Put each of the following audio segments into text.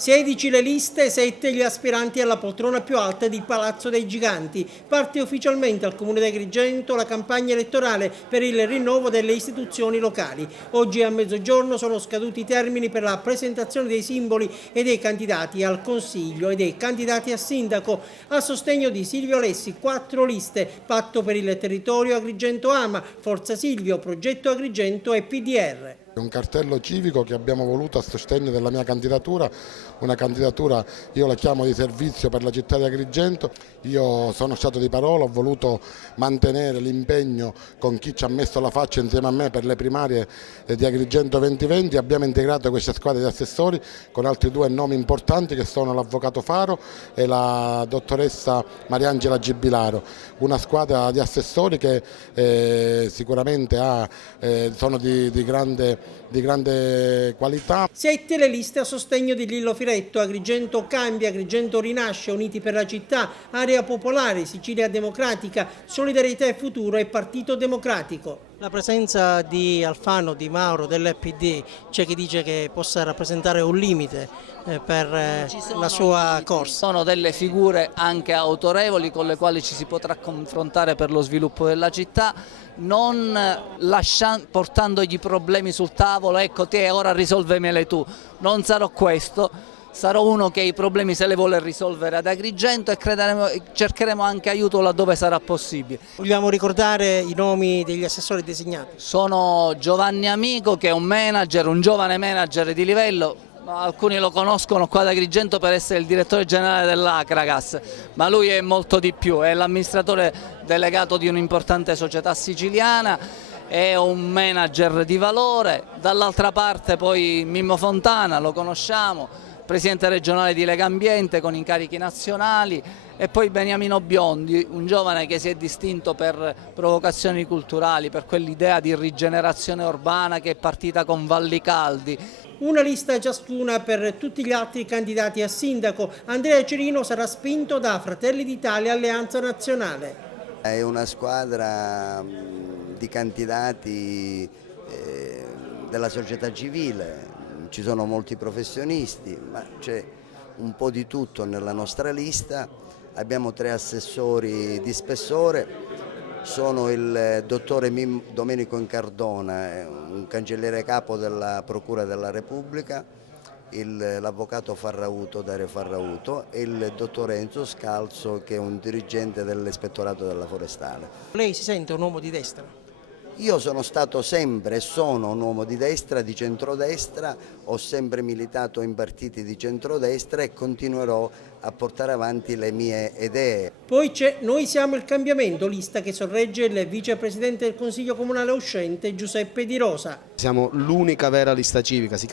16 le liste, 7 gli aspiranti alla poltrona più alta di Palazzo dei Giganti. Parte ufficialmente al Comune di Agrigento la campagna elettorale per il rinnovo delle istituzioni locali. Oggi a mezzogiorno sono scaduti i termini per la presentazione dei simboli e dei candidati al Consiglio e dei candidati a sindaco. A sostegno di Silvio Alessi, 4 liste: Patto per il Territorio, Agrigento Ama, Forza Silvio, Progetto Agrigento e PDR. Un cartello civico che abbiamo voluto a sostegno della mia candidatura, una candidatura io la chiamo di servizio per la città di Agrigento. Io sono stato di parola, ho voluto mantenere l'impegno con chi ci ha messo la faccia insieme a me per le primarie di Agrigento 2020. Abbiamo integrato questa squadra di assessori con altri 2 nomi importanti che sono l'avvocato Faro e la dottoressa Mariangela Gibilaro. Una squadra di assessori che sicuramente sono di grande qualità. 7 le liste a sostegno di Lillo Firetto: Agrigento Cambia, Agrigento Rinasce, Uniti per la Città, Area Popolare, Sicilia Democratica, Solidarietà e Futuro e Partito Democratico. La presenza di Alfano, Di Mauro, del PD, c'è chi dice che possa rappresentare un limite per la sua corsa. Sono delle figure anche autorevoli con le quali ci si potrà confrontare per lo sviluppo della città, non portandogli problemi sul tavolo, ecco te ora risolvemele tu. Non sarò questo. Sarò uno che i problemi se le vuole risolvere ad Agrigento e cercheremo anche aiuto laddove sarà possibile. Vogliamo ricordare i nomi degli assessori designati? Sono Giovanni Amico, che è un giovane manager di livello. Alcuni lo conoscono qua ad Agrigento per essere il direttore generale dell'Acragas, ma lui è molto di più, è l'amministratore delegato di un'importante società siciliana, è un manager di valore. Dall'altra parte poi Mimmo Fontana, lo conosciamo, presidente regionale di Lega Ambiente con incarichi nazionali, e poi Beniamino Biondi, un giovane che si è distinto per provocazioni culturali, per quell'idea di rigenerazione urbana che è partita con Vallicaldi. Una lista ciascuna per tutti gli altri candidati a sindaco. Andrea Cerino sarà spinto da Fratelli d'Italia Alleanza Nazionale. È una squadra di candidati della società civile. Ci sono molti professionisti, ma c'è un po' di tutto nella nostra lista. Abbiamo 3 assessori di spessore, sono il dottore Domenico Incardona, un cancelliere capo della Procura della Repubblica, l'avvocato Farrauto, Dario Farrauto, e il dottor Enzo Scalzo, che è un dirigente dell'Ispettorato della Forestale. Lei si sente un uomo di destra? Io sono stato sempre e sono un uomo di destra, di centrodestra, ho sempre militato in partiti di centrodestra e continuerò a portare avanti le mie idee. Poi c'è Noi Siamo il Cambiamento, lista che sorregge il vicepresidente del Consiglio Comunale uscente Giuseppe Di Rosa. Siamo l'unica vera lista civica, si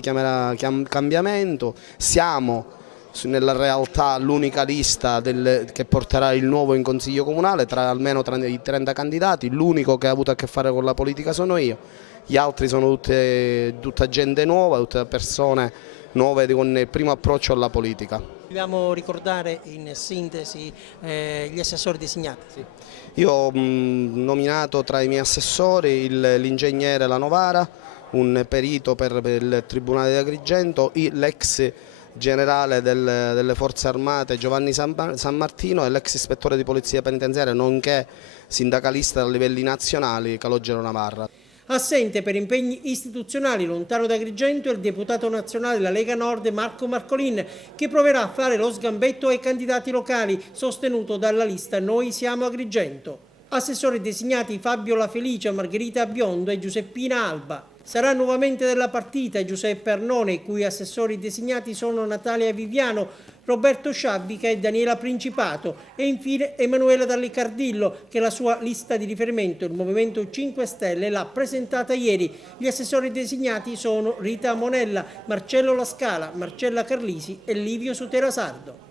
chiamerà Cambiamento, siamo nella realtà l'unica lista che porterà il nuovo in Consiglio Comunale, almeno tra i 30 candidati. L'unico che ha avuto a che fare con la politica sono io, gli altri sono tutta gente nuova, tutte persone nuove con il primo approccio alla politica. Dobbiamo ricordare in sintesi gli assessori designati. Sì. Io ho nominato tra i miei assessori l'ingegnere La Novara, un perito per il Tribunale di Agrigento, l'ex generale delle Forze Armate Giovanni San Martino e l'ex ispettore di polizia penitenziaria nonché sindacalista a livelli nazionali Calogero Navarra. Assente per impegni istituzionali lontano da Agrigento il deputato nazionale della Lega Nord Marco Marcolin, che proverà a fare lo sgambetto ai candidati locali, sostenuto dalla lista Noi Siamo Agrigento. Assessori designati Fabio La Felice, Margherita Biondo e Giuseppina Alba. Sarà nuovamente della partita Giuseppe Arnone, i cui assessori designati sono Natalia Viviano, Roberto Sciabbica e Daniela Principato, e infine Emanuela Dallicardillo, che la sua lista di riferimento, il Movimento 5 Stelle, l'ha presentata ieri. Gli assessori designati sono Rita Monella, Marcello La Scala, Marcella Carlisi e Livio Sotera Sardo.